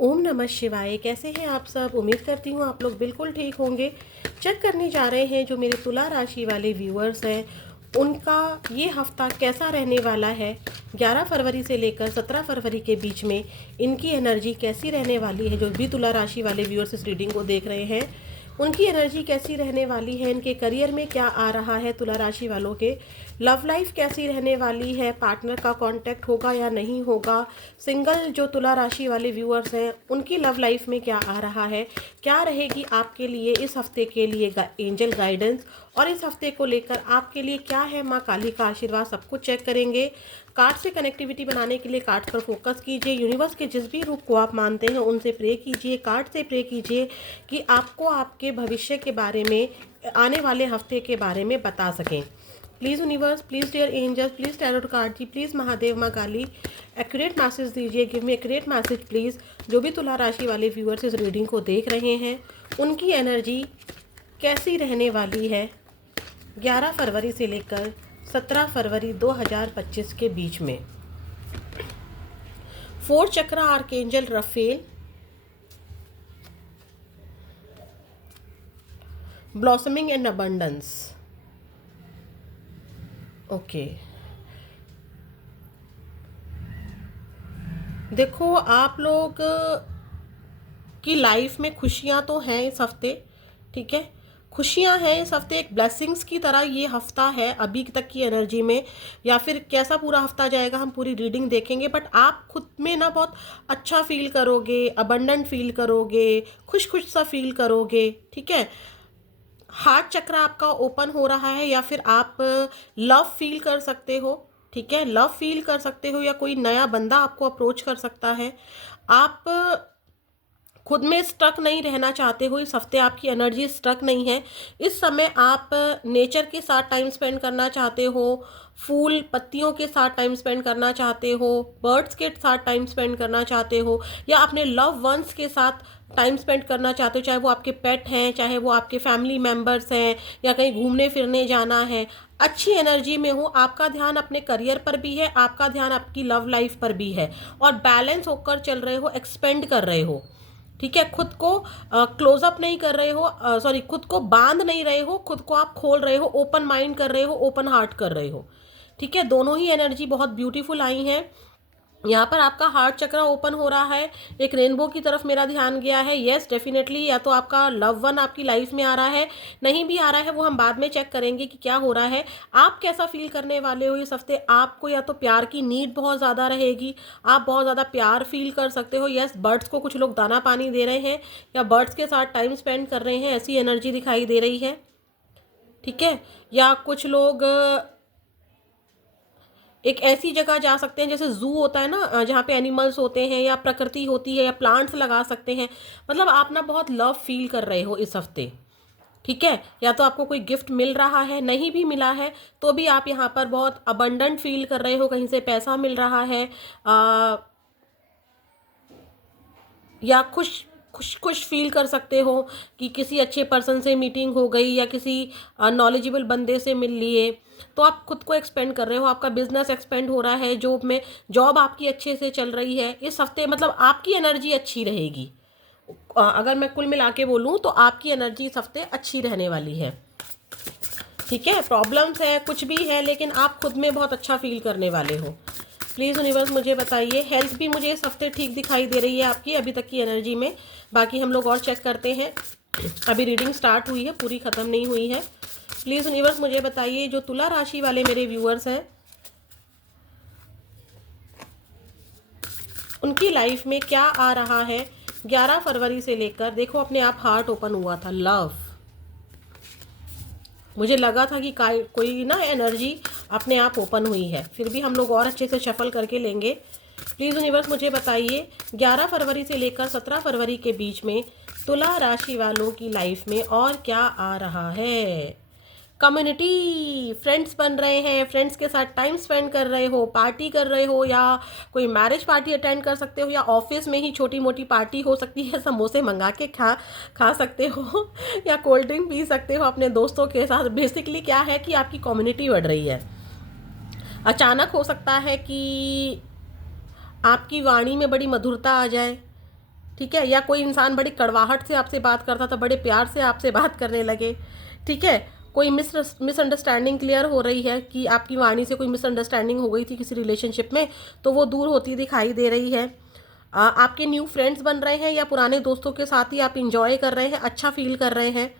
ओम नमः शिवाय। कैसे हैं आप सब? उम्मीद करती हूँ आप लोग बिल्कुल ठीक होंगे। चेक करने जा रहे हैं जो मेरे तुला राशि वाले व्यूअर्स हैं उनका ये हफ्ता कैसा रहने वाला है। 11 फरवरी से लेकर 17 फरवरी के बीच में इनकी एनर्जी कैसी रहने वाली है। जो भी तुला राशि वाले व्यूअर्स इस रीडिंग को देख रहे हैं उनकी एनर्जी कैसी रहने वाली है। इनके करियर में क्या आ रहा है। तुला राशि वालों के लव लाइफ कैसी रहने वाली है। पार्टनर का कांटेक्ट होगा या नहीं होगा। सिंगल जो तुला राशि वाले व्यूअर्स हैं उनकी लव लाइफ में क्या आ रहा है। क्या रहेगी आपके लिए इस हफ्ते के लिए एंजल गाइडेंस, और इस हफ्ते को लेकर आपके लिए क्या है माँ काली का आशीर्वाद, सब कुछ चेक करेंगे। कार्ड से कनेक्टिविटी बनाने के लिए कार्ड पर फोकस कीजिए। यूनिवर्स के जिस भी रूप को आप मानते हैं उनसे प्रे कीजिए। कार्ड से प्रे कीजिए कि आपको आपके भविष्य के बारे में, आने वाले हफ्ते के बारे में बता सकें। Please universe, please dear angels, please tarot card ji, please Mahadev माँ काली एक्यूरेट मैसेज दीजिए। Give me accurate message please. जो भी तुला राशि वाले व्यूअर्स इस रीडिंग को देख रहे हैं उनकी एनर्जी कैसी रहने वाली है 11 फरवरी से लेकर 17 फरवरी 2025 के बीच में। 4 chakra archangel Raphael, blossoming and abundance. Okay, देखो आप लोग की लाइफ में खुशियां तो हैं इस हफ्ते, ठीक है, खुशियां हैं इस हफ्ते। एक ब्लेसिंग्स की तरह ये हफ्ता है अभी तक की एनर्जी में, या फिर कैसा पूरा हफ्ता जाएगा हम पूरी रीडिंग देखेंगे। बट आप खुद में ना बहुत अच्छा फील करोगे, अबंडेंट फील करोगे, खुश खुश सा फील करोगे, ठीक है। हार्ट चक्र आपका ओपन हो रहा है, या फिर आप लव फील कर सकते हो, ठीक है, लव फील कर सकते हो, या कोई नया बंदा आपको अप्रोच कर सकता है। आप खुद में स्ट्रक नहीं रहना चाहते हो। इस हफ्ते आपकी एनर्जी स्ट्रक नहीं है। इस समय आप नेचर के साथ टाइम स्पेंड करना चाहते हो, फूल पत्तियों के साथ टाइम स्पेंड करना चाहते हो, बर्ड्स के साथ टाइम स्पेंड करना चाहते हो, या अपने लव वंस के साथ टाइम स्पेंड करना चाहते हो, चाहे वो आपके पेट हैं, चाहे वो आपके फैमिली मेम्बर्स हैं, या कहीं घूमने फिरने जाना है। अच्छी एनर्जी में हो। आपका ध्यान अपने करियर पर भी है, आपका ध्यान आपकी लव लाइफ पर भी है, और बैलेंस होकर चल रहे हो, एक्सपेंड कर रहे हो, ठीक है। खुद को क्लोजअप नहीं कर रहे हो, सॉरी, खुद को बांध नहीं रहे हो, खुद को आप खोल रहे हो, ओपन माइंड कर रहे हो, ओपन हार्ट कर रहे हो, ठीक है। दोनों ही एनर्जी बहुत ब्यूटीफुल आई हैं। यहाँ पर आपका हार्ट चक्र ओपन हो रहा है, एक रेनबो की तरफ मेरा ध्यान गया है। येस डेफिनेटली, या तो आपका लव वन आपकी लाइफ में आ रहा है, नहीं भी आ रहा है वो हम बाद में चेक करेंगे कि क्या हो रहा है। आप कैसा फील करने वाले हो इस हफ्ते। आपको या तो प्यार की नीड बहुत ज़्यादा रहेगी, आप बहुत ज़्यादा प्यार फील कर सकते हो। येस, बर्ड्स को कुछ लोग दाना पानी दे रहे हैं या बर्ड्स के साथ टाइम स्पेंड कर रहे हैं, ऐसी एनर्जी दिखाई दे रही है, ठीक है। या कुछ लोग एक ऐसी जगह जा सकते हैं जैसे जू होता है ना, जहाँ पे एनिमल्स होते हैं, या प्रकृति होती है, या प्लांट्स लगा सकते हैं। मतलब आप ना बहुत लव फील कर रहे हो इस हफ्ते, ठीक है। या तो आपको कोई गिफ्ट मिल रहा है, नहीं भी मिला है तो भी आप यहाँ पर बहुत अबंडेंट फील कर रहे हो, कहीं से पैसा मिल रहा है, या खुश खुश खुश फील कर सकते हो कि किसी अच्छे पर्सन से मीटिंग हो गई, या किसी नॉलेजेबल बंदे से मिल लिए, तो आप खुद को एक्सपेंड कर रहे हो। आपका बिजनेस एक्सपेंड हो रहा है, जॉब में जॉब आपकी अच्छे से चल रही है इस हफ्ते। मतलब आपकी एनर्जी अच्छी रहेगी। अगर मैं कुल मिला के बोलूँ तो आपकी एनर्जी इस हफ्ते अच्छी रहने वाली है, ठीक है। प्रॉब्लम्स है, कुछ भी है, लेकिन आप खुद में बहुत अच्छा फील करने वाले हो। प्लीज़ यूनिवर्स मुझे बताइए। हेल्थ भी मुझे इस हफ्ते ठीक दिखाई दे रही है आपकी अभी तक की एनर्जी में। बाकी हम लोग और चेक करते हैं, अभी रीडिंग स्टार्ट हुई है, पूरी ख़त्म नहीं हुई है। प्लीज़ यूनिवर्स मुझे बताइए जो तुला राशि वाले मेरे व्यूअर्स हैं उनकी लाइफ में क्या आ रहा है 11 फरवरी से लेकर। देखो अपने आप हार्ट ओपन हुआ था, लव। मुझे लगा था कि कोई ना एनर्जी अपने आप ओपन हुई है, फिर भी हम लोग और अच्छे से शफल करके लेंगे। प्लीज़ यूनिवर्स मुझे बताइए 11 फरवरी से लेकर 17 फरवरी के बीच में तुला राशि वालों की लाइफ में और क्या आ रहा है। कम्युनिटी, फ्रेंड्स बन रहे हैं, फ्रेंड्स के साथ टाइम स्पेंड कर रहे हो, पार्टी कर रहे हो, या कोई मैरिज पार्टी अटेंड कर सकते हो, या ऑफिस में ही छोटी मोटी पार्टी हो सकती है, समोसे मंगा के खा सकते हो या कोल्ड ड्रिंक पी सकते हो अपने दोस्तों के साथ। बेसिकली क्या है कि आपकी कम्युनिटी बढ़ रही है। अचानक हो सकता है कि आपकी वाणी में बड़ी मधुरता आ जाए, ठीक है, या कोई इंसान बड़ी कड़वाहट से आपसे बात करता था, बड़े प्यार से आपसे बात करने लगे, ठीक है। कोई मिसअंडरस्टैंडिंग क्लियर हो रही है कि आपकी वाणी से कोई मिसअंडरस्टैंडिंग हो गई थी किसी रिलेशनशिप में, तो वो दूर होती दिखाई दे रही है। आपके न्यू फ्रेंड्स बन रहे हैं, या पुराने दोस्तों के साथ ही आप इंजॉय कर रहे हैं, अच्छा फील कर रहे हैं।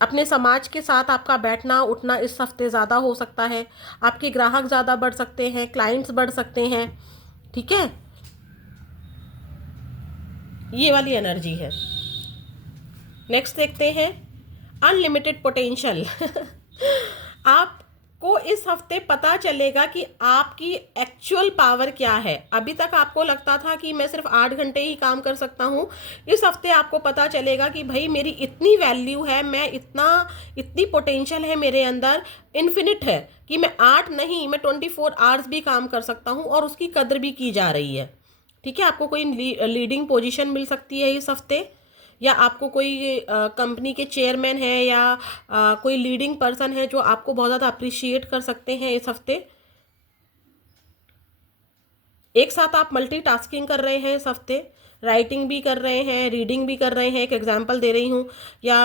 अपने समाज के साथ आपका बैठना उठना इस हफ्ते ज़्यादा हो सकता है। आपके ग्राहक ज़्यादा बढ़ सकते हैं, क्लाइंट्स बढ़ सकते हैं, ठीक है। ये वाली एनर्जी है। नेक्स्ट देखते हैं अनलिमिटेड पोटेंशियल। आपको इस हफ्ते पता चलेगा कि आपकी एक्चुअल पावर क्या है। अभी तक आपको लगता था कि मैं सिर्फ 8 घंटे ही काम कर सकता हूँ, इस हफ्ते आपको पता चलेगा कि भाई मेरी इतनी वैल्यू है, मैं इतनी पोटेंशियल है मेरे अंदर, इन्फिनिट है, कि मैं 8 नहीं, मैं 24 आवर्स भी काम कर सकता हूँ, और उसकी कदर भी की जा रही है, ठीक है। आपको कोई लीडिंग पोजीशन मिल सकती है इस हफ्ते, या आपको कोई कंपनी के चेयरमैन है, या कोई लीडिंग पर्सन है जो आपको बहुत ज़्यादा अप्रिशिएट कर सकते हैं इस हफ्ते। एक साथ आप मल्टीटास्किंग कर रहे हैं इस हफ्ते, राइटिंग भी कर रहे हैं, रीडिंग भी कर रहे हैं, एक एग्जांपल दे रही हूँ, या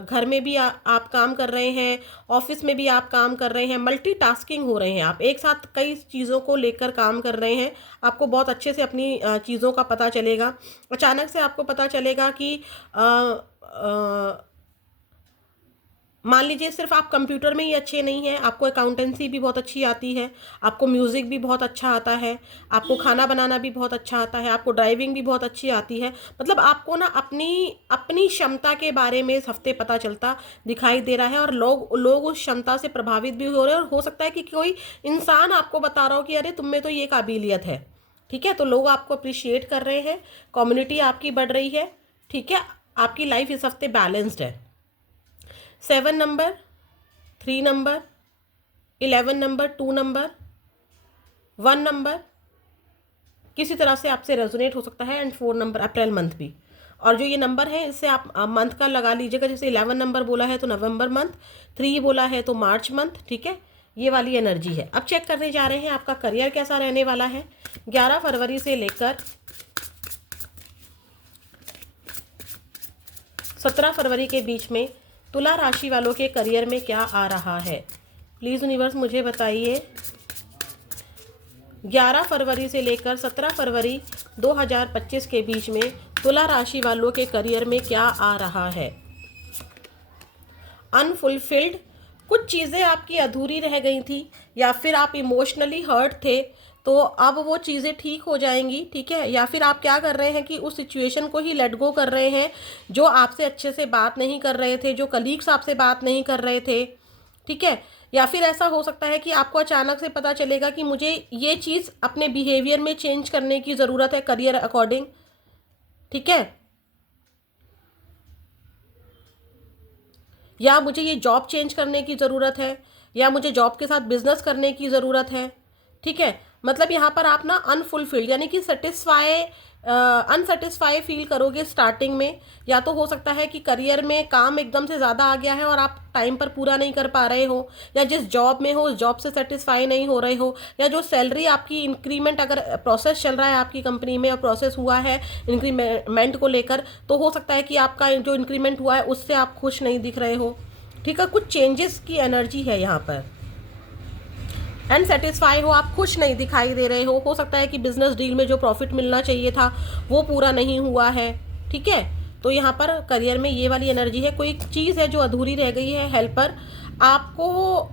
घर में भी आप काम कर रहे हैं, ऑफिस में भी आप काम कर रहे हैं, मल्टीटास्किंग हो रहे हैं, आप एक साथ कई चीज़ों को लेकर काम कर रहे हैं। आपको बहुत अच्छे से अपनी चीज़ों का पता चलेगा। अचानक से आपको पता चलेगा कि मान लीजिए सिर्फ आप कंप्यूटर में ही अच्छे नहीं हैं, आपको अकाउंटेंसी भी बहुत अच्छी आती है, आपको म्यूज़िक भी बहुत अच्छा आता है, आपको खाना बनाना भी बहुत अच्छा आता है, आपको ड्राइविंग भी बहुत अच्छी आती है। मतलब आपको ना अपनी अपनी क्षमता के बारे में इस हफ्ते पता चलता दिखाई दे रहा है, और लोग उस क्षमता से प्रभावित भी हो रहे हैं, और हो सकता है कि कोई इंसान आपको बता रहा हो कि अरे तुम में तो ये काबिलियत है, ठीक है। तो लोग आपको अप्रिशिएट कर रहे हैं, कम्युनिटी आपकी बढ़ रही है, ठीक है। आपकी लाइफ इस हफ्ते बैलेंस्ड है। 7 number, 3 number, 11 number, 2 number, 1 number किसी तरह से आपसे रेजोनेट हो सकता है, एंड 4 नंबर अप्रैल मंथ भी। और जो ये नंबर है इससे आप मंथ का लगा लीजिएगा, जैसे 11 नंबर बोला है तो नवंबर मंथ, 3 बोला है तो मार्च मंथ, ठीक है। ये वाली एनर्जी है। अब चेक करने जा रहे हैं आपका करियर कैसा रहने वाला है 11 फरवरी से लेकर 17 फरवरी के बीच में। तुला राशि वालों के करियर में क्या आ रहा है, प्लीज़ यूनिवर्स मुझे बताइए। 11 फरवरी से लेकर 17 फरवरी 2025 के बीच में तुला राशि वालों के करियर में क्या आ रहा है। अनफुलफिल्ड, कुछ चीज़ें आपकी अधूरी रह गई थी, या फिर आप इमोशनली हर्ट थे, तो अब वो चीज़ें ठीक हो जाएंगी, ठीक है। या फिर आप क्या कर रहे हैं कि उस सिचुएशन को ही लेट गो कर रहे हैं, जो आपसे अच्छे से बात नहीं कर रहे थे, जो कलीग्स आपसे बात नहीं कर रहे थे, ठीक है। या फिर ऐसा हो सकता है कि आपको अचानक से पता चलेगा कि मुझे ये चीज़ अपने बिहेवियर में चेंज करने की ज़रूरत है करियर अकॉर्डिंग, ठीक है। या मुझे ये जॉब चेंज करने की ज़रूरत है, या मुझे जॉब के साथ बिजनेस करने की ज़रूरत है, ठीक है। मतलब यहाँ पर आप ना अनफुलफिल्ड यानी कि अनसेटिस्फाई फील करोगे स्टार्टिंग में। या तो हो सकता है कि करियर में काम एकदम से ज़्यादा आ गया है और आप टाइम पर पूरा नहीं कर पा रहे हो, या जिस जॉब में हो उस जॉब से सेटिस्फाई नहीं हो रहे हो, या जो सैलरी आपकी इंक्रीमेंट अगर प्रोसेस चल रहा है आपकी कंपनी में और प्रोसेस हुआ है इंक्रीमेंट को लेकर, तो हो सकता है कि आपका जो इंक्रीमेंट हुआ है उससे आप खुश नहीं दिख रहे हो, ठीक है। कुछ चेंजेस की एनर्जी है यहाँ पर। अनसेटिस्फाई हो, आप खुश नहीं दिखाई दे रहे हो सकता है कि बिजनेस डील में जो प्रॉफिट मिलना चाहिए था वो पूरा नहीं हुआ है, ठीक है। तो यहाँ पर करियर में ये वाली एनर्जी है। कोई चीज़ है जो अधूरी रह गई है, हेल्पर आपको,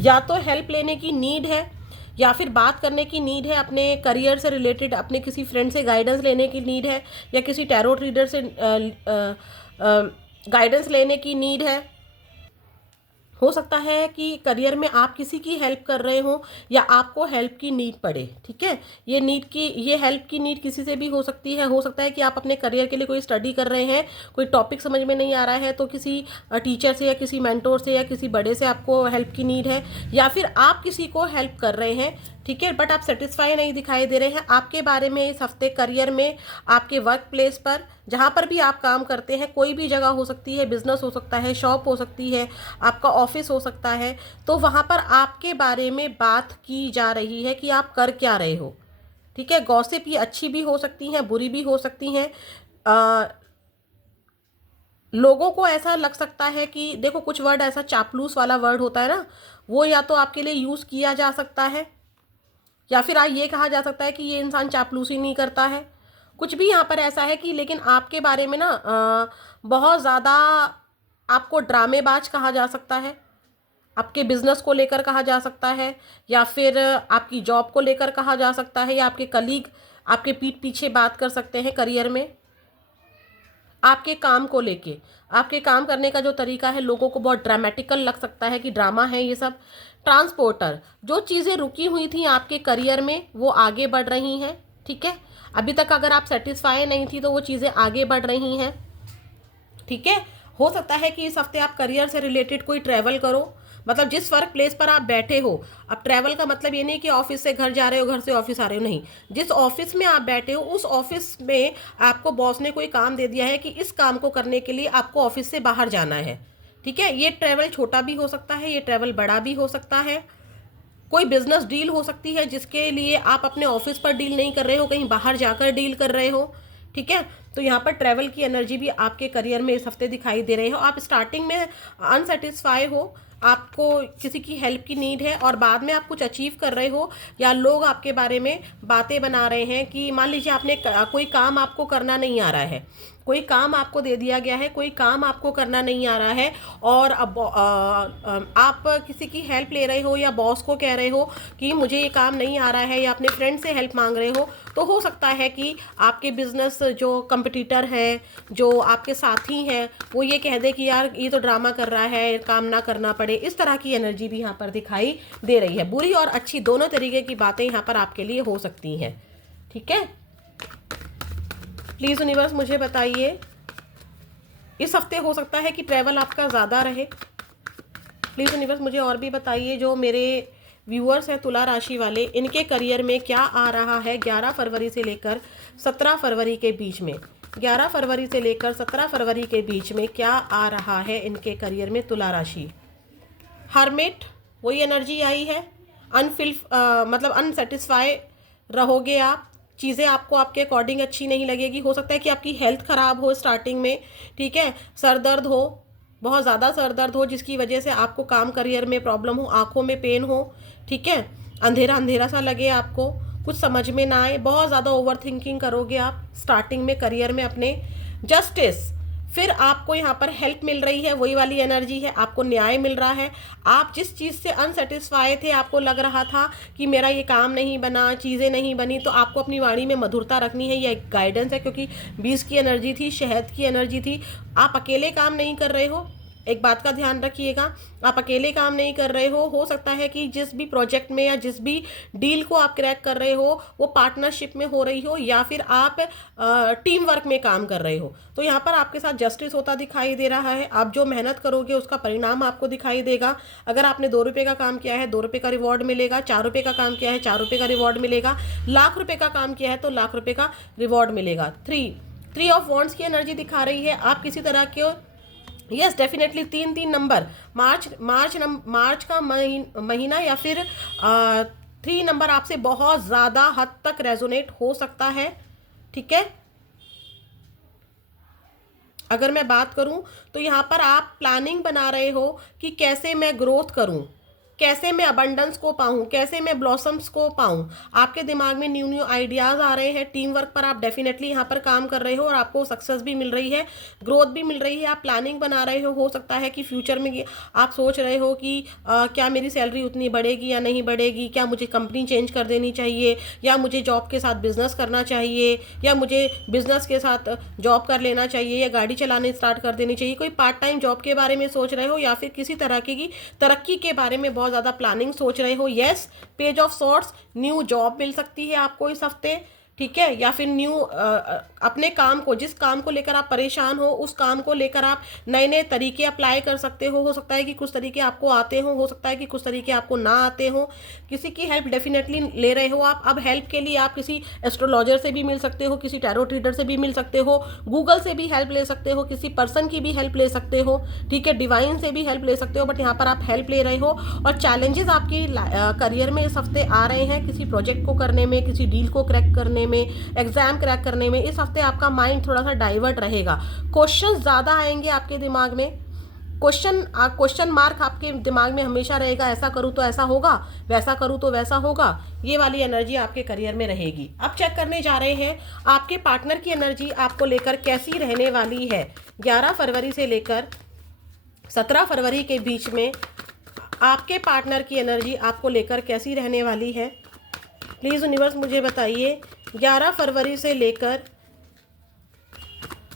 या तो हेल्प लेने की नीड है, या फिर बात करने की नीड है अपने करियर से रिलेटेड, अपने किसी फ्रेंड से गाइडेंस लेने की नीड है, या किसी टैरो रीडर से गाइडेंस लेने की नीड है। हो सकता है कि करियर में आप किसी की हेल्प कर रहे हो, या आपको हेल्प की नीड पड़े, ठीक है। ये हेल्प की नीड किसी से भी हो सकती है। हो सकता है कि आप अपने करियर के लिए कोई स्टडी कर रहे हैं, कोई टॉपिक समझ में नहीं आ रहा है, तो किसी टीचर से या किसी मेंटोर से या किसी बड़े से आपको हेल्प की नीड है, या फिर आप किसी को हेल्प कर रहे हैं, ठीक है, बट आप सेटिस्फाई नहीं दिखाई दे रहे हैं। आपके बारे में इस हफ्ते करियर में, आपके वर्क प्लेस पर, जहाँ पर भी आप काम करते हैं, कोई भी जगह हो सकती है, बिजनेस हो सकता है, शॉप हो सकती है, आपका ऑफिस हो सकता है, तो वहाँ पर आपके बारे में बात की जा रही है कि आप कर क्या रहे हो, ठीक है। गॉसिप ये अच्छी भी हो सकती हैं, बुरी भी हो सकती हैं। लोगों को ऐसा लग सकता है कि देखो, कुछ वर्ड ऐसा चापलूस वाला वर्ड होता है ना, वो या तो आपके लिए यूज़ किया जा सकता है, या फिर ये कहा जा सकता है कि ये इंसान चापलूसी नहीं करता है। कुछ भी यहाँ पर ऐसा है कि लेकिन आपके बारे में ना बहुत ज़्यादा आपको ड्रामेबाज कहा जा सकता है, आपके बिजनेस को लेकर कहा जा सकता है, या फिर आपकी जॉब को लेकर कहा जा सकता है, या आपके कलीग आपके पीठ पीछे बात कर सकते हैं करियर में, आपके काम को लेके। आपके काम करने का जो तरीका है लोगों को बहुत ड्रामेटिकल लग सकता है कि ड्रामा है ये सब। ट्रांसपोर्टर, जो चीज़ें रुकी हुई थी आपके करियर में वो आगे बढ़ रही हैं, ठीक है। अभी तक अगर आप सेटिस्फाई नहीं थी तो वो चीज़ें आगे बढ़ रही हैं, ठीक है। हो सकता है कि इस हफ्ते आप करियर से रिलेटेड कोई ट्रैवल करो, मतलब जिस वर्क प्लेस पर आप बैठे हो। अब ट्रैवल का मतलब ये नहीं कि ऑफिस से घर जा रहे हो, घर से ऑफिस आ रहे हो, नहीं। जिस ऑफिस में आप बैठे हो उस ऑफिस में आपको बॉस ने कोई काम दे दिया है कि इस काम को करने के लिए आपको ऑफिस से बाहर जाना है, ठीक है। ये ट्रैवल छोटा भी हो सकता है, ये ट्रैवल बड़ा भी हो सकता है। कोई बिजनेस डील हो सकती है जिसके लिए आप अपने ऑफिस पर डील नहीं कर रहे हो, कहीं बाहर जाकर डील कर रहे हो, ठीक है। तो यहाँ पर ट्रैवल की एनर्जी भी आपके करियर में इस हफ्ते दिखाई दे रही हो। आप स्टार्टिंग में अनसेटिस्फाई हो, आपको किसी की हेल्प की नीड है, और बाद में आप कुछ अचीव कर रहे हो, या लोग आपके बारे में बातें बना रहे हैं कि मान लीजिए आपने कोई काम आपको करना नहीं आ रहा है, कोई काम आपको दे दिया गया है, कोई काम आपको करना नहीं आ रहा है, और अब आप किसी की हेल्प ले रहे हो, या बॉस को कह रहे हो कि मुझे ये काम नहीं आ रहा है, या अपने फ्रेंड से हेल्प मांग रहे हो, तो हो सकता है कि आपके बिजनेस जो कंपटीटर हैं, जो आपके साथी हैं, वो ये कह दे कि यार ये तो ड्रामा कर रहा है, काम ना करना पड़े। इस तरह की एनर्जी भी यहाँ पर दिखाई दे रही है। बुरी और अच्छी दोनों तरीके की बातें यहाँ पर आपके लिए हो सकती हैं, ठीक है। प्लीज़ यूनिवर्स मुझे बताइए, इस हफ्ते हो सकता है कि ट्रैवल आपका ज़्यादा रहे। प्लीज़ यूनिवर्स मुझे और भी बताइए, जो मेरे व्यूअर्स हैं तुला राशि वाले, इनके करियर में क्या आ रहा है 11 फरवरी से लेकर 17 फरवरी के बीच में। 11 फरवरी से लेकर 17 फरवरी के बीच में क्या आ रहा है इनके करियर में तुला राशि। हर्मिट, वही एनर्जी आई है। मतलब अनसेटिस्फाई रहोगे आप, चीज़ें आपको आपके अकॉर्डिंग अच्छी नहीं लगेगी। हो सकता है कि आपकी हेल्थ ख़राब हो स्टार्टिंग में, ठीक है। सर दर्द हो, बहुत ज़्यादा सर दर्द हो, जिसकी वजह से आपको काम करियर में प्रॉब्लम हो, आंखों में पेन हो, ठीक है। अंधेरा अंधेरा सा लगे आपको, कुछ समझ में ना आए, बहुत ज़्यादा ओवर थिंकिंग करोगे आप स्टार्टिंग में करियर में अपने। जस्टिस, फिर आपको यहाँ पर हेल्प मिल रही है, वही वाली एनर्जी है, आपको न्याय मिल रहा है। आप जिस चीज़ से अनसेटिस्फाई थे, आपको लग रहा था कि मेरा ये काम नहीं बना, चीज़ें नहीं बनी, तो आपको अपनी वाणी में मधुरता रखनी है। ये एक गाइडेंस है, क्योंकि 20 की एनर्जी थी, शहद की एनर्जी थी। आप अकेले काम नहीं कर रहे हो, एक बात का ध्यान रखिएगा, आप अकेले काम नहीं कर रहे हो सकता है कि जिस भी प्रोजेक्ट में या जिस भी डील को आप क्रैक कर रहे हो वो पार्टनरशिप में हो रही हो, या फिर आप टीम वर्क में काम कर रहे हो। तो यहाँ पर आपके साथ जस्टिस होता दिखाई दे रहा है। आप जो मेहनत करोगे उसका परिणाम आपको दिखाई देगा। अगर आपने 2 रुपये का काम किया है, 2 रुपये का रिवॉर्ड मिलेगा। 4 रुपये का काम किया है, 4 रुपये का रिवॉर्ड मिलेगा। लाख रुपये का काम किया है तो लाख रुपये का रिवॉर्ड मिलेगा। 3 ऑफ वॉन्ड्स की एनर्जी दिखा रही है। आप किसी तरह के यस डेफिनेटली 3 नंबर, मार्च का महीना, या फिर 3 नंबर आपसे बहुत ज़्यादा हद तक रेजोनेट हो सकता है, ठीक है। अगर मैं बात करूं तो यहाँ पर आप प्लानिंग बना रहे हो कि कैसे मैं ग्रोथ करूं, कैसे मैं अबंडेंस को पाऊं, कैसे मैं ब्लॉसम्स को पाऊं। आपके दिमाग में न्यू न्यू आइडियाज़ आ रहे हैं। टीम वर्क पर आप डेफिनेटली यहाँ पर काम कर रहे हो और आपको सक्सेस भी मिल रही है, ग्रोथ भी मिल रही है। आप प्लानिंग बना रहे हो सकता है कि फ्यूचर में आप सोच रहे हो कि क्या मेरी सैलरी उतनी बढ़ेगी या नहीं बढ़ेगी, क्या मुझे कंपनी चेंज कर देनी चाहिए, या मुझे जॉब के साथ बिजनेस करना चाहिए, या मुझे बिजनेस के साथ जॉब कर लेना चाहिए, या गाड़ी चलाने स्टार्ट कर देनी चाहिए। कोई पार्ट टाइम जॉब के बारे में सोच रहे हो, या फिर किसी तरह की तरक्की के बारे में बहुत ज़्यादा प्लानिंग सोच रहे हो। Yes, page of swords, new job मिल सकती है आपको इस हफ्ते, ठीक है, या फिर न्यू अपने काम को, जिस काम को लेकर आप परेशान हो उस काम को लेकर आप नए नए तरीके अप्लाई कर सकते हो सकता है कि कुछ तरीके आपको आते हो सकता है कि कुछ तरीके आपको ना आते हो। किसी की हेल्प डेफिनेटली ले रहे हो आप। अब हेल्प के लिए आप किसी एस्ट्रोलॉजर से भी मिल सकते हो, किसी टैरो रीडर से भी मिल सकते हो, गूगल से भी हेल्प ले सकते हो, किसी पर्सन की भी हेल्प ले सकते हो, ठीक है, डिवाइन से भी हेल्प ले सकते हो। बट यहाँ पर आप हेल्प ले रहे हो और चैलेंजेस आपकी करियर में इस हफ्ते आ रहे हैं, किसी प्रोजेक्ट को करने में, किसी डील को क्रैक करने में, एग्जाम क्रैक करने में। इस हफ्ते आपका माइंड थोड़ा सा डाइवर्ट रहेगा, क्वेश्चन ज़्यादा आएंगे आपके दिमाग में, क्वेश्चन मार्क आपके दिमाग में हमेशा रहेगा, ऐसा करूँ तो ऐसा होगा, वैसा करूँ तो वैसा होगा। ये वाली एनर्जी आपके करियर में रहेगी। अब चेक करने जा रहे हैं आपके पार्टनर की एनर्जी आपको लेकर कैसी रहने वाली है 11 फरवरी से लेकर 17 फरवरी के बीच में। आपके पार्टनर की एनर्जी आपको लेकर कैसी रहने वाली है, प्लीज़ यूनिवर्स मुझे बताइए। 11 फरवरी से लेकर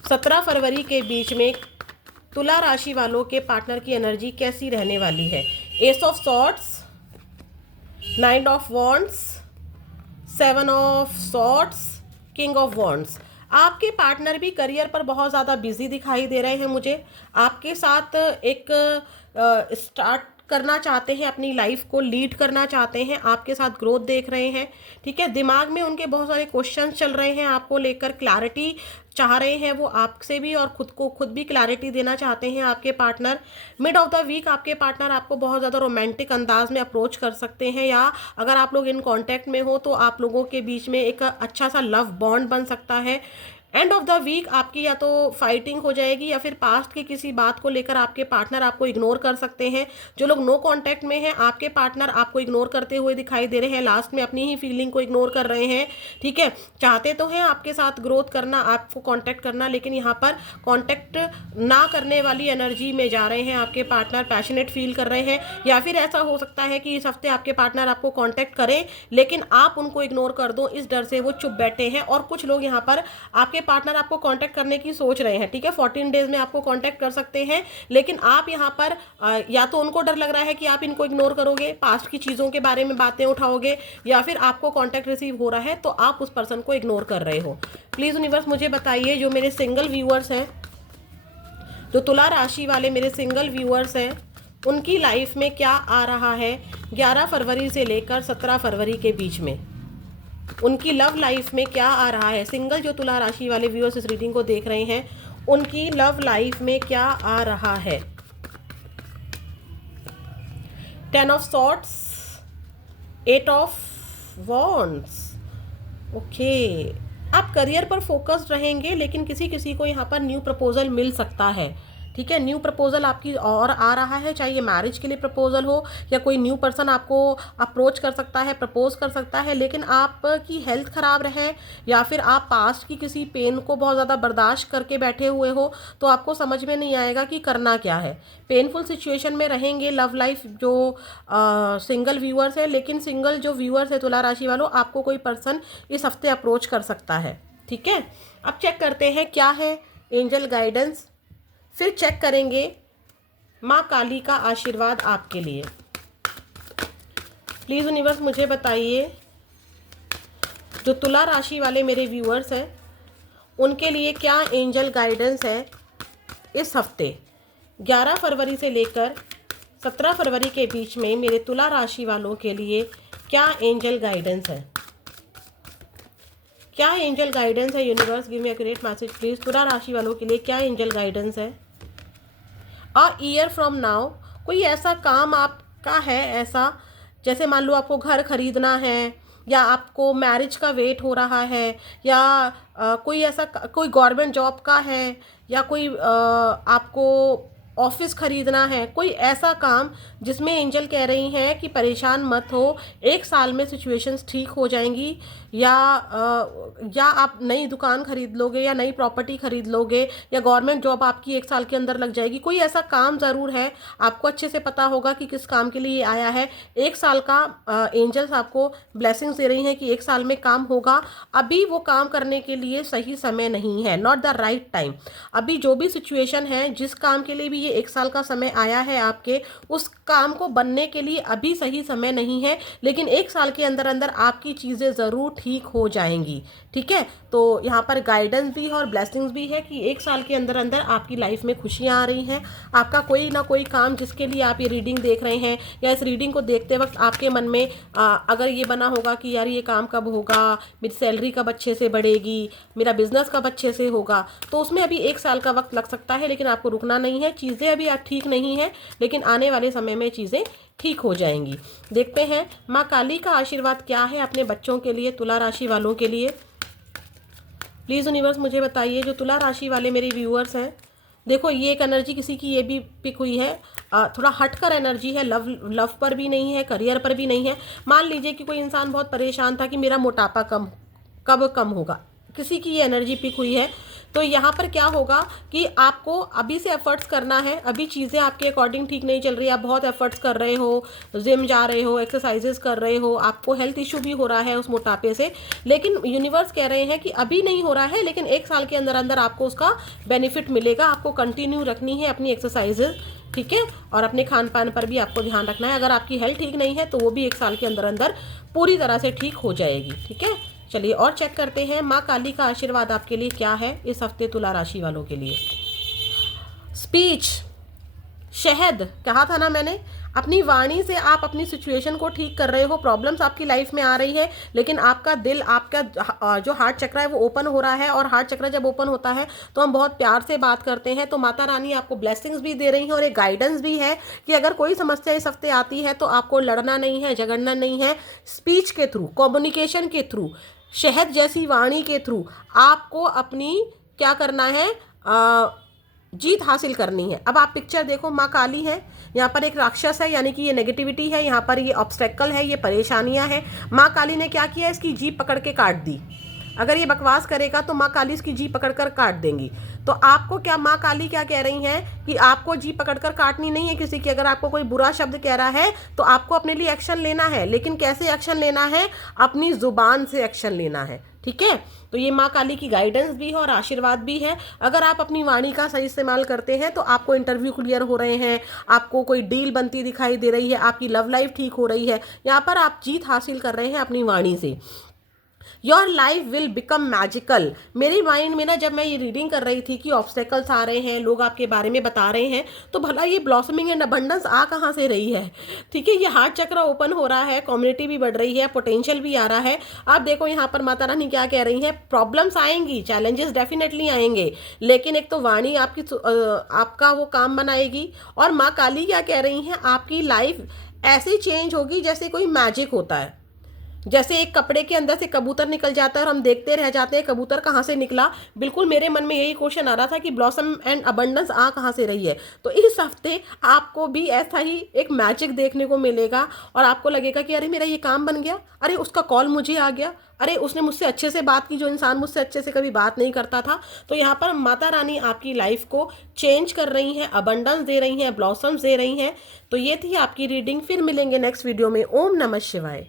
17 फरवरी के बीच में तुला राशि वालों के पार्टनर की एनर्जी कैसी रहने वाली है। S of swords, 9 of wands, 7 of swords, king of wands. आपके पार्टनर भी करियर पर बहुत ज़्यादा बिजी दिखाई दे रहे हैं मुझे। आपके साथ एक स्टार्ट करना चाहते हैं, अपनी लाइफ को लीड करना चाहते हैं, आपके साथ ग्रोथ देख रहे हैं, ठीक है। दिमाग में उनके बहुत सारे क्वेश्चंस चल रहे हैं, आपको लेकर क्लैरिटी चाह रहे हैं वो आपसे भी, और खुद भी क्लैरिटी देना चाहते हैं आपके partner. Mid of the week आपके पार्टनर आपको बहुत ज़्यादा रोमांटिक अंदाज में अप्रोच कर सकते हैं, या अगर आप लोग इन कांटेक्ट में हो तो आप लोगों के बीच में एक अच्छा सा लव बॉन्ड बन सकता है। एंड ऑफ द वीक आपकी या तो फाइटिंग हो जाएगी या फिर पास्ट की किसी बात को लेकर आपके पार्टनर आपको इग्नोर कर सकते हैं। जो लोग नो कांटेक्ट में हैं, आपके पार्टनर आपको इग्नोर करते हुए दिखाई दे रहे हैं, लास्ट में अपनी ही फीलिंग को इग्नोर कर रहे हैं, ठीक है। चाहते तो हैं आपके साथ ग्रोथ करना, आपको कांटेक्ट करना, लेकिन यहाँ पर कांटेक्ट ना करने वाली एनर्जी में जा रहे हैं आपके पार्टनर। पैशनेट फील कर रहे हैं, या फिर ऐसा हो सकता है कि इस हफ्ते आपके पार्टनर आपको कांटेक्ट करें लेकिन आप उनको इग्नोर कर दो, इस डर से वो चुप बैठे हैं। और कुछ लोग यहाँ पर आपके पार्टनर आपको कांटेक्ट करने की सोच रहे हैं, ठीक है, 14 डेज में आपको कांटेक्ट कर सकते हैं, लेकिन आप यहाँ पर या तो उनको डर लग रहा है कि आप इनको इग्नोर करोगे, पास्ट की चीज़ों के बारे में बातें उठाओगे, या फिर आपको कांटेक्ट रिसीव हो रहा है तो आप उस पर्सन को इग्नोर कर रहे हो। प्लीज़ यूनिवर्स मुझे बताइए, जो मेरे सिंगल व्यूअर्स हैं, जो तुला राशि वाले मेरे सिंगल व्यूअर्स हैं, उनकी लाइफ में क्या आ रहा है 11 फरवरी से लेकर 17 फरवरी के बीच में। उनकी लव लाइफ में क्या आ रहा है। सिंगल जो तुला राशि वाले व्यूअर्स इस रीडिंग को देख रहे हैं, उनकी लव लाइफ में क्या आ रहा है। 10 of swords, 8 of wands. Okay, आप करियर पर फोकस्ड रहेंगे, लेकिन किसी किसी को यहाँ पर न्यू प्रपोजल मिल सकता है, ठीक है। न्यू प्रपोजल आपकी और आ रहा है, चाहे ये मैरिज के लिए प्रपोजल हो या कोई न्यू पर्सन आपको अप्रोच कर सकता है, प्रपोज कर सकता है। लेकिन आपकी हेल्थ ख़राब रहे या फिर आप पास्ट की किसी पेन को बहुत ज़्यादा बर्दाश्त करके बैठे हुए हो, तो आपको समझ में नहीं आएगा कि करना क्या है। पेनफुल सिचुएशन में रहेंगे लव लाइफ जो सिंगल व्यूअर्स है, लेकिन सिंगल जो व्यूअर्स है तुला राशि वालों, आपको कोई पर्सन इस हफ्ते अप्रोच कर सकता है, ठीक है। अब चेक करते हैं क्या है एंजल गाइडेंस, फिर चेक करेंगे माँ काली का आशीर्वाद आपके लिए। प्लीज़ यूनिवर्स मुझे बताइए, जो तुला राशि वाले मेरे व्यूअर्स हैं, उनके लिए क्या एंजल गाइडेंस है इस हफ्ते 11 फरवरी से लेकर 17 फरवरी के बीच में। मेरे तुला राशि वालों के लिए क्या एंजल गाइडेंस है, क्या एंजल गाइडेंस है। Universe give me a great message please. तुला राशि वालों के लिए क्या एंजल गाइडेंस है। अ ईयर फ्रॉम नाउ, कोई ऐसा काम आपका है, ऐसा जैसे मान लो आपको घर खरीदना है, या आपको मैरिज का वेट हो रहा है, या कोई ऐसा कोई गवर्नमेंट जॉब का है, या कोई आपको ऑफिस खरीदना है, कोई ऐसा काम जिसमें एंजल कह रही हैं कि परेशान मत हो, 1 साल में सिचुएशंस ठीक हो जाएंगी, या आप नई दुकान खरीद लोगे, या नई प्रॉपर्टी खरीद लोगे, या गवर्नमेंट जॉब आपकी 1 साल के अंदर लग जाएगी। कोई ऐसा काम ज़रूर है, आपको अच्छे से पता होगा कि किस काम के लिए ये आया है। 1 साल का एंजल्स आपको ब्लेसिंग्स दे रही हैं कि 1 साल में काम होगा। अभी वो काम करने के लिए सही समय नहीं है, नॉट द राइट टाइम। अभी जो भी सिचुएशन है, जिस काम के लिए भी ये 1 साल का समय आया है आपके, उस काम को बनने के लिए अभी सही समय नहीं है, लेकिन 1 साल के अंदर अंदर आपकी चीज़ें ज़रूर ठीक हो जाएंगी। ठीक है, तो यहाँ पर गाइडेंस भी है और ब्लेसिंग्स भी है कि 1 साल के अंदर अंदर आपकी लाइफ में खुशियाँ आ रही हैं। आपका कोई ना कोई काम जिसके लिए आप ये रीडिंग देख रहे हैं या इस रीडिंग को देखते वक्त आपके मन में अगर ये बना होगा कि यार ये काम कब होगा, मेरी सैलरी कब अच्छे से बढ़ेगी, मेरा बिजनेस कब अच्छे से होगा, तो उसमें अभी 1 साल का वक्त लग सकता है, लेकिन आपको रुकना नहीं है। चीज़ें अभी आप ठीक नहीं है, लेकिन आने वाले समय में चीज़ें ठीक हो जाएंगी। देखते हैं माँ काली का आशीर्वाद क्या है अपने बच्चों के लिए, तुला राशि वालों के लिए। प्लीज़ यूनिवर्स मुझे बताइए, जो तुला राशि वाले मेरे व्यूअर्स हैं, देखो ये एक एनर्जी किसी की ये भी पिक हुई है, थोड़ा हटकर एनर्जी है, लव पर भी नहीं है, करियर पर भी नहीं है। मान लीजिए कि कोई इंसान बहुत परेशान था कि मेरा मोटापा कब कम होगा, किसी की ये एनर्जी पिक हुई है। तो यहाँ पर क्या होगा कि आपको अभी से एफर्ट्स करना है। अभी चीज़ें आपके अकॉर्डिंग ठीक नहीं चल रही, आप बहुत एफर्ट्स कर रहे हो, जिम जा रहे हो, एक्सरसाइजेस कर रहे हो, आपको हेल्थ इशू भी हो रहा है उस मोटापे से, लेकिन यूनिवर्स कह रहे हैं कि अभी नहीं हो रहा है, लेकिन 1 साल के अंदर अंदर आपको उसका बेनिफिट मिलेगा। आपको कंटिन्यू रखनी है अपनी एक्सरसाइजेज, ठीक है, और अपने खान पान पर भी आपको ध्यान रखना है। अगर आपकी हेल्थ ठीक नहीं है तो वो भी 1 साल के अंदर अंदर पूरी तरह से ठीक हो जाएगी। ठीक है, चलिए और चेक करते हैं माँ काली का आशीर्वाद आपके लिए क्या है इस हफ्ते तुला राशि वालों के लिए। स्पीच, शहद कहा था ना मैंने, अपनी वाणी से आप अपनी सिचुएशन को ठीक कर रहे हो। प्रॉब्लम्स आपकी लाइफ में आ रही है, लेकिन आपका दिल, आपका जो हार्ट चक्र है वो ओपन हो रहा है, और हार्ट चक्र जब ओपन होता है तो हम बहुत प्यार से बात करते हैं। तो माता रानी आपको ब्लेसिंग्स भी दे रही हैं और एक गाइडेंस भी है कि अगर कोई समस्या इस हफ्ते आती है तो आपको लड़ना नहीं है, झगड़ना नहीं है। स्पीच के थ्रू, कम्युनिकेशन के थ्रू, शहद जैसी वाणी के थ्रू आपको अपनी क्या करना है, जीत हासिल करनी है। अब आप पिक्चर देखो, माँ काली है, यहाँ पर एक राक्षस है, यानी कि ये नेगेटिविटी है, यहाँ पर ये ऑब्स्टेकल है, ये परेशानियाँ हैं। माँ काली ने क्या किया, इसकी जीभ पकड़ के काट दी। अगर ये बकवास करेगा तो माँ काली इसकी जीभ पकड़कर काट देंगी। तो आपको क्या, माँ काली क्या कह रही हैं कि आपको जीभ पकड़कर काटनी नहीं है किसी की। अगर आपको कोई बुरा शब्द कह रहा है तो आपको अपने लिए एक्शन लेना है, लेकिन कैसे एक्शन लेना है, अपनी जुबान से एक्शन लेना है। ठीक है, तो ये माँ काली की गाइडेंस भी है और आशीर्वाद भी है। अगर आप अपनी वाणी का सही इस्तेमाल करते हैं तो आपको इंटरव्यू क्लियर हो रहे हैं, आपको कोई डील बनती दिखाई दे रही है, आपकी लव लाइफ ठीक हो रही है, यहाँ पर आप जीत हासिल कर रहे हैं अपनी वाणी से। Your life will become magical. मेरी माइंड में ना जब मैं ये रीडिंग कर रही थी कि ऑब्स्टेकल्स आ रहे हैं, लोग आपके बारे में बता रहे हैं, तो भला ये ब्लॉसमिंग एंड अबंडेंस आ कहाँ से रही है। ठीक है, ये हार्ट चक्र ओपन हो रहा है, कम्युनिटी भी बढ़ रही है, पोटेंशियल भी आ रहा है। आप देखो यहाँ पर माता रानी क्या कह रही है, प्रॉब्लम्स आएंगी, चैलेंजेस डेफिनेटली आएंगे, लेकिन एक तो वाणी आपकी आपका वो काम बनाएगी। और माँ काली क्या कह रही हैं, आपकी लाइफ ऐसी चेंज होगी जैसे कोई मैजिक होता है। जैसे एक कपड़े के अंदर से कबूतर निकल जाता है और हम देखते रह जाते हैं कबूतर कहाँ से निकला। बिल्कुल मेरे मन में यही क्वेश्चन आ रहा था कि ब्लॉसम एंड अबंडेंस आ कहाँ से रही है। तो इस हफ्ते आपको भी ऐसा ही एक मैजिक देखने को मिलेगा और आपको लगेगा कि अरे मेरा ये काम बन गया, अरे उसका कॉल मुझे आ गया, अरे उसने मुझसे अच्छे से बात की, जो इंसान मुझसे अच्छे से कभी बात नहीं करता था। तो यहाँ पर माता रानी आपकी लाइफ को चेंज कर रही हैं, अबंडेंस दे रही हैं, ब्लॉसम्स दे रही हैं। तो ये थी आपकी रीडिंग, फिर मिलेंगे नेक्स्ट वीडियो में। ओम नमः शिवाय।